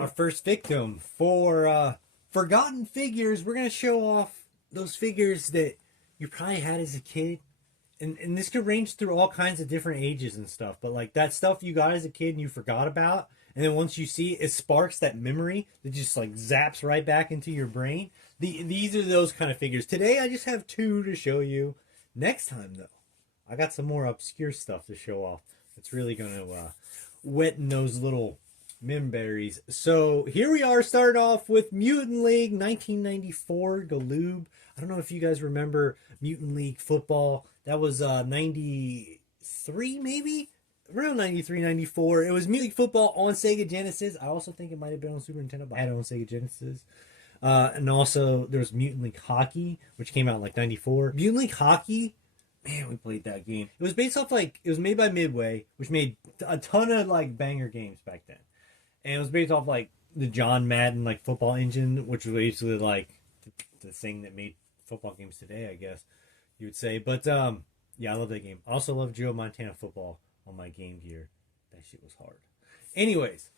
Our first victim for forgotten figures. We're gonna show off those figures that you probably had as a kid, and this could range through all kinds of different ages and stuff. But like that stuff you got as a kid and you forgot about, and then once you see it, it sparks that memory that just like zaps right back into your brain. These are those kind of figures. Today I just have two to show you. Next time though, I got some more obscure stuff to show off. It's really gonna wet those little memberries. So here we are, starting off with Mutant League 1994 Galoob. I don't know if you guys remember Mutant League football. That was 93 maybe? Around 93, 94. It was Mutant League football on Sega Genesis. I also think it might have been on Super Nintendo, but I had it on Sega Genesis. And also there was Mutant League Hockey, which came out in like 94. Mutant League Hockey, man, we played that game. It was based off like, it was made by Midway, which made a ton of like banger games back then. And it was based off like the John Madden like football engine, which was basically like the thing that made football games today, I guess you would say. But yeah, I love that game. I also love Joe Montana football on my Game Gear. That shit was hard. Anyways,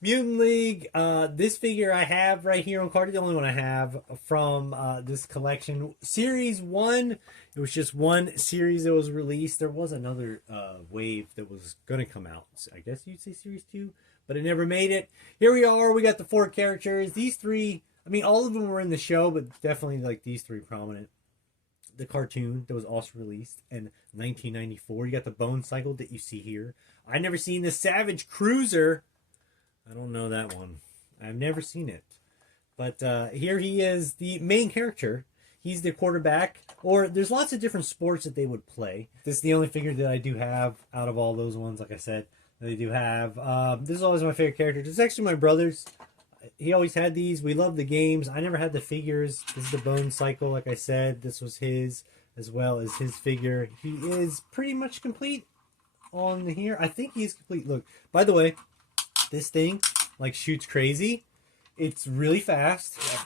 Mutant League. This figure I have right here on card is the only one I have from this collection. Series 1. It was just one series that was released. There was another wave that was going to come out. I guess you'd say Series 2. But it never made it. Here we are. We got the 4 characters. These 3, I mean, all of them were in the show, but definitely like these 3 prominent. The cartoon that was also released in 1994. You got the Bone Cycle that you see here. I've never seen the Savage Cruiser. I don't know that one. I've never seen it. But here he is, the main character. He's the quarterback. Or there's lots of different sports that they would play. This is the only figure that I do have out of all those ones, like I said. They do have. This is always my favorite character. It's actually my brother's. He always had these. We love the games. I never had the figures. This is the Bone Cycle, like I said. This was his, as well as his figure. He is pretty much complete on here. I think he's complete. Look, by the way, this thing like shoots crazy. It's really fast. So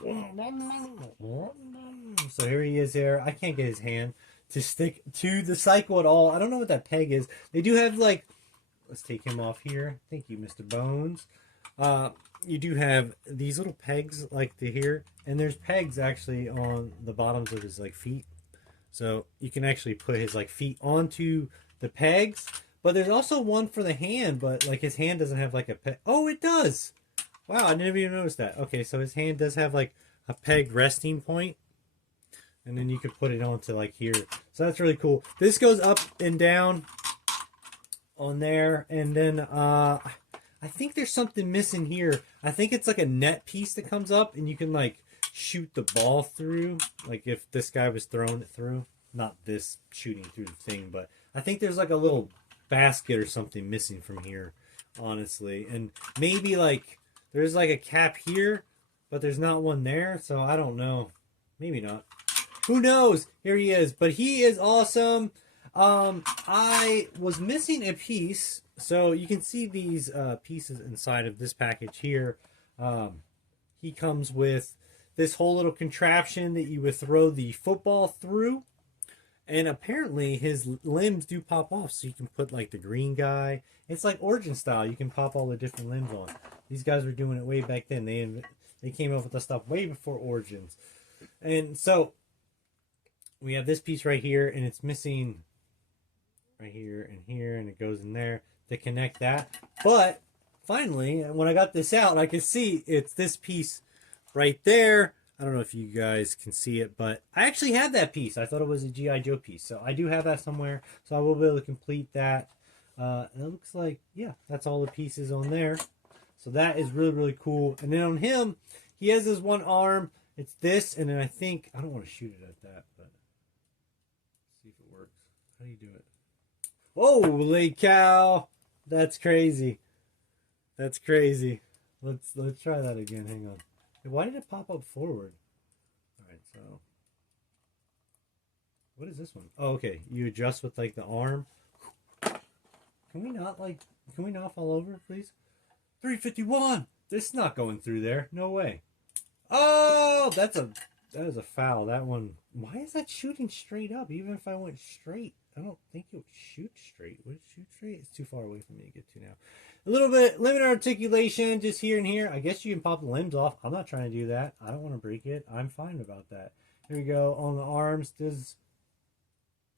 here he is here. I can't get his hand to stick to the cycle at all. I don't know what that peg is. They do have like. Let's take him off here. Thank you, Mr. Bones. You do have these little pegs like to here, and there's pegs actually on the bottoms of his like feet, so you can actually put his like feet onto the pegs. But there's also one for the hand, but like his hand doesn't have like a peg. Oh, it does. Wow, I didn't even notice that. Okay, so his hand does have like a peg resting point, and then you can put it onto like here. So that's really cool. This goes up and down on there, and then I think there's something missing here. I think it's like a net piece that comes up and you can like shoot the ball through, like if this guy was throwing it through, not this shooting through the thing, but I think there's like a little basket or something missing from here, honestly. And maybe like there's like a cap here, but there's not one there, so I don't know. Maybe not, who knows. Here he is, but he is awesome. I was missing a piece, so you can see these pieces inside of this package here. He comes with this whole little contraption that you would throw the football through, and apparently his limbs do pop off, so you can put like the green guy. It's like Origin style. You can pop all the different limbs on. These guys were doing it way back then. They came up with the stuff way before Origins, and so we have this piece right here, and it's missing right here, and it goes in there to connect that. But finally, when I got this out, I could see it's this piece right there. I don't know if you guys can see it, but I actually have that piece. I thought it was a G.I. Joe piece, so I do have that somewhere, so I will be able to complete that. And it looks like, yeah, that's all the pieces on there. So that is really, really cool. And then on him, he has this one arm. It's this, and then I think, I don't want to shoot it at that, but see if it works. How do you do it? Holy cow! That's crazy. That's crazy. Let's try that again. Hang on. Why did it pop up forward? All right, so what is this one? Oh, okay. You adjust with like the arm. Can we not fall over, please? 351. This is not going through there. No way. Oh, that is a foul. That one. Why is that shooting straight up? Even if I went straight. I don't think it would shoot straight. Would it shoot straight? It's too far away for me to get to now. A little bit limited articulation just here and here. I guess you can pop the limbs off. I'm not trying to do that. I don't want to break it. I'm fine about that. Here we go. On the arms, there's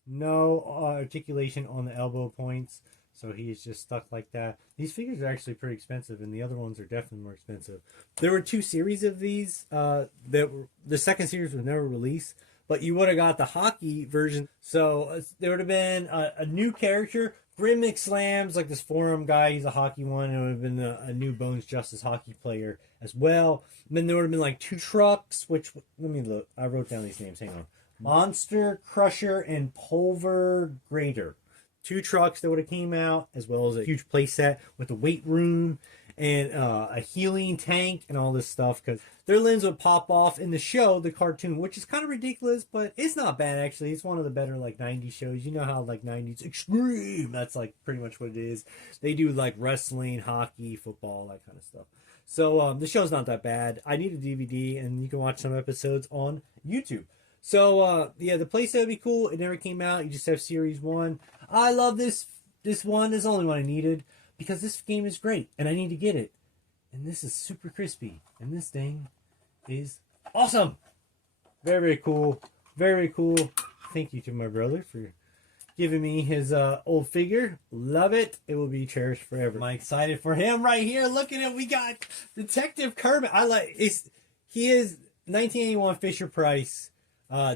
no articulation on the elbow points. So he is just stuck like that. These figures are actually pretty expensive, and the other ones are definitely more expensive. There were 2 series of these. The second series was never released, but you would have got the hockey version. So there would have been a new character. Grimmick Slams, like this forum guy, he's a hockey one. It would have been a new Bones Justice hockey player as well. And then there would have been like 2 trucks, which, let me look. I wrote down these names. Hang on. Monster Crusher and Pulver Grader. 2 trucks that would have came out, as well as a huge play set with a weight room and a healing tank and all this stuff, because their limbs would pop off in the show, the cartoon, which is kind of ridiculous, but it's not bad actually. It's one of the better like 90s shows. You know how like 90s extreme, that's like pretty much what it is. They do like wrestling, hockey, football, that kind of stuff. So the show's not that bad. I need a DVD, and you can watch some episodes on YouTube. So, yeah, the playset would be cool. It never came out. You just have Series 1. I love this one. This is the only one I needed, because this game is great, and I need to get it. And this is super crispy. And this thing is awesome. Very, very cool. Very cool. Thank you to my brother for giving me his old figure. Love it. It will be cherished forever. I'm excited for him right here. Look at it. We got Detective Kermit. He is 1981 Fisher Price.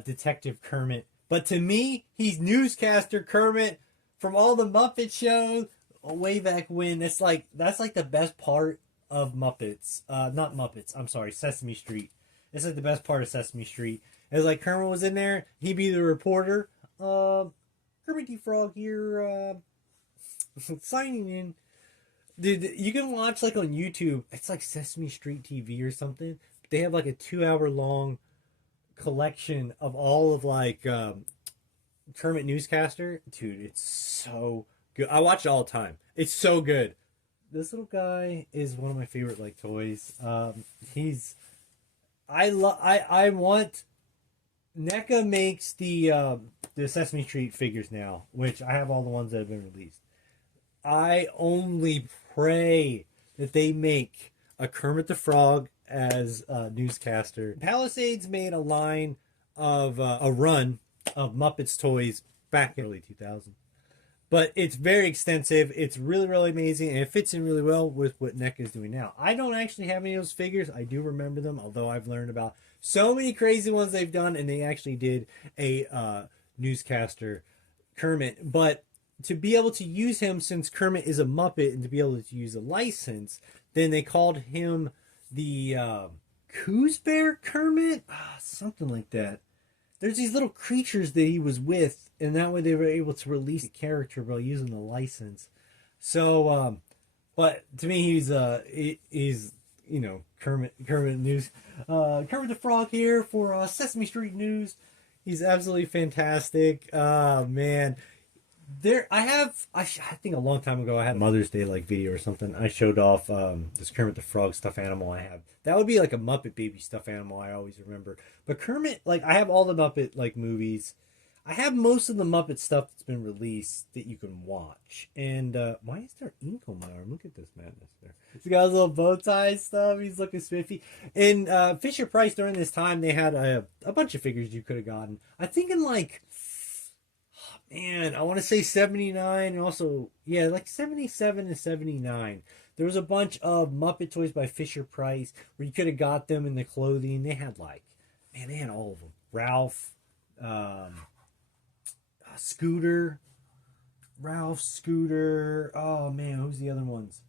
Detective Kermit, but to me he's newscaster Kermit from all the Muppet shows way back when. That's like the best part of Muppets. Not Muppets, I'm sorry, Sesame Street. It's like the best part of Sesame Street. It's like Kermit was in there, he'd be the reporter. Kermit the Frog here, signing in. Dude, you can watch like on YouTube, it's like Sesame Street TV or something. They have like a 2-hour long collection of all of like Kermit Newscaster. Dude, it's so good. I watch it all the time. It's so good. This little guy is one of my favorite like toys. I want NECA makes the Sesame Street figures now, which I have all the ones that have been released. I only pray that they make a Kermit the Frog as a newscaster. Palisades made a line of a run of Muppets toys back in early 2000. But it's very extensive. It's really, really amazing, and it fits in really well with what NECA is doing now. I don't actually have any of those figures. I do remember them, although I've learned about so many crazy ones they've done, and they actually did a newscaster Kermit. But to be able to use him, since Kermit is a Muppet, and to be able to use a license, then they called him the Coos Bear Kermit? Something like that. There's these little creatures that he was with, and that way they were able to release the character by using the license. So, but to me, he's you know, Kermit News. Kermit the Frog here for Sesame Street News. He's absolutely fantastic. Man. I think a long time ago I had a Mother's Day like video or something. I showed off this Kermit the Frog stuffed animal I have. That would be like a Muppet Baby stuffed animal I always remember. But Kermit, like, I have all the Muppet like movies. I have most of the Muppet stuff that's been released that you can watch. And why is there ink on my arm? Look at this madness there. He's got his little bow tie stuff. He's looking spiffy. And Fisher Price during this time, they had a bunch of figures you could have gotten. I think in like, man, I want to say 79 and also, yeah, like 77 and 79. There was a bunch of Muppet toys by Fisher Price where you could have got them in the clothing. They had like, man, they had all of them. Ralph, Scooter, oh man, who's the other ones?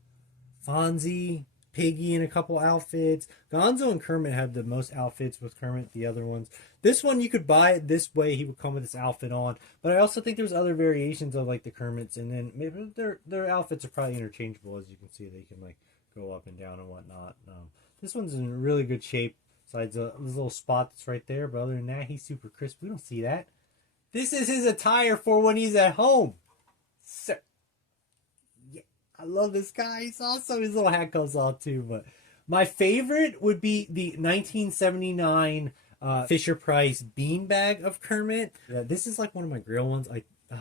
Fonzie, Piggy in a couple outfits. Gonzo and Kermit had the most outfits with Kermit, the other ones. This one you could buy it this way, he would come with this outfit on. But I also think there's other variations of like the Kermits, and then maybe their outfits are probably interchangeable. As you can see, they can like go up and down and whatnot. This one's in really good shape, besides this little spot that's right there. But other than that, he's super crisp. We don't see that. This is his attire for when he's at home. So, yeah, I love this guy. He's awesome. His little hat comes off too. But my favorite would be the 1979 Fisher Price beanbag of Kermit. Yeah, this is like one of my grill ones. Oh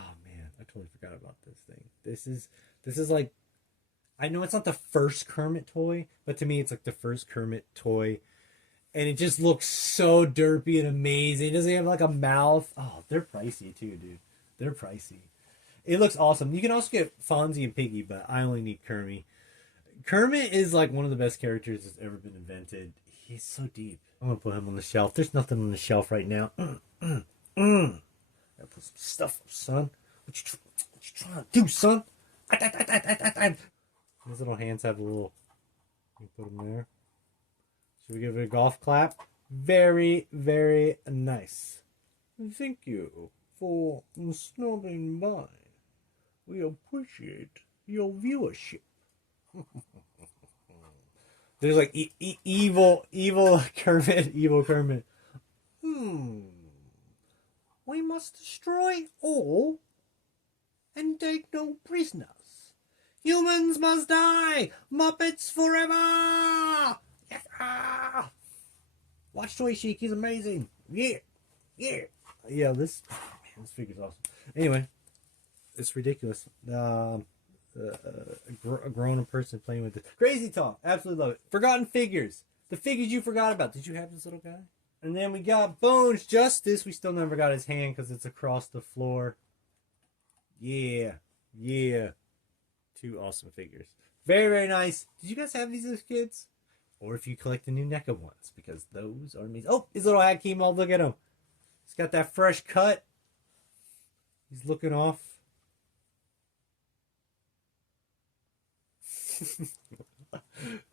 totally forgot about this thing. This is like, I know it's not the first Kermit toy, but to me it's like the first Kermit toy. And it just looks so derpy and amazing. Doesn't have like a mouth. Oh, they're pricey too, dude. They're pricey. It looks awesome. You can also get Fonzie and Piggy, but I only need Kermit. Kermit is like one of the best characters that's ever been invented. He's so deep. I'm gonna put him on the shelf. There's nothing on the shelf right now. Gotta put some stuff up, son. What you trying to do, son? His little hands have a little. You put them there. Should we give it a golf clap? Very, very nice. Thank you for stopping by. We appreciate your viewership. There's like evil Kermit. Evil Kermit. We must destroy all and take no prisoners. Humans must die. Muppets forever. Yeah. Watch Toy Chic. He's amazing. Yeah. This figure's awesome. Anyway, it's ridiculous. A grown person playing with it. Crazy talk. Absolutely love it. Forgotten figures. The figures you forgot about. Did you have this little guy? And then we got Bones Justice. We still never got his hand because it's across the floor. Yeah. Two awesome figures. Very, very nice. Did you guys have these as kids? Or if you collect the new NECA ones, because those are amazing. Oh, his little hat came off. Look at him. He's got that fresh cut. He's looking off.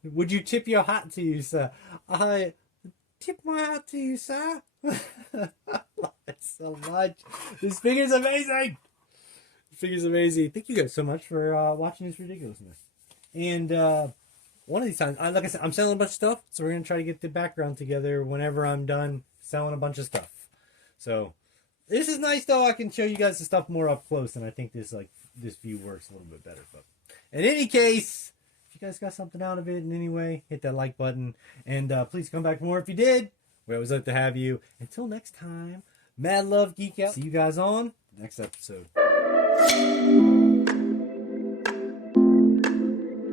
Would you tip your hat to you, sir? I tip my hat to you, sir. I love it so much. This figure's amazing. This figure's amazing. Thank you guys so much for watching this ridiculousness. And one of these times, like I said, I'm selling a bunch of stuff, so we're gonna try to get the background together whenever I'm done selling a bunch of stuff. So this is nice, though. I can show you guys the stuff more up close, and I think this view works a little bit better. But in any case, if you guys got something out of it in any way, hit that like button, and please come back for more if you did. We always like to have you. Until next time, mad love, geek out. See you guys on the next episode.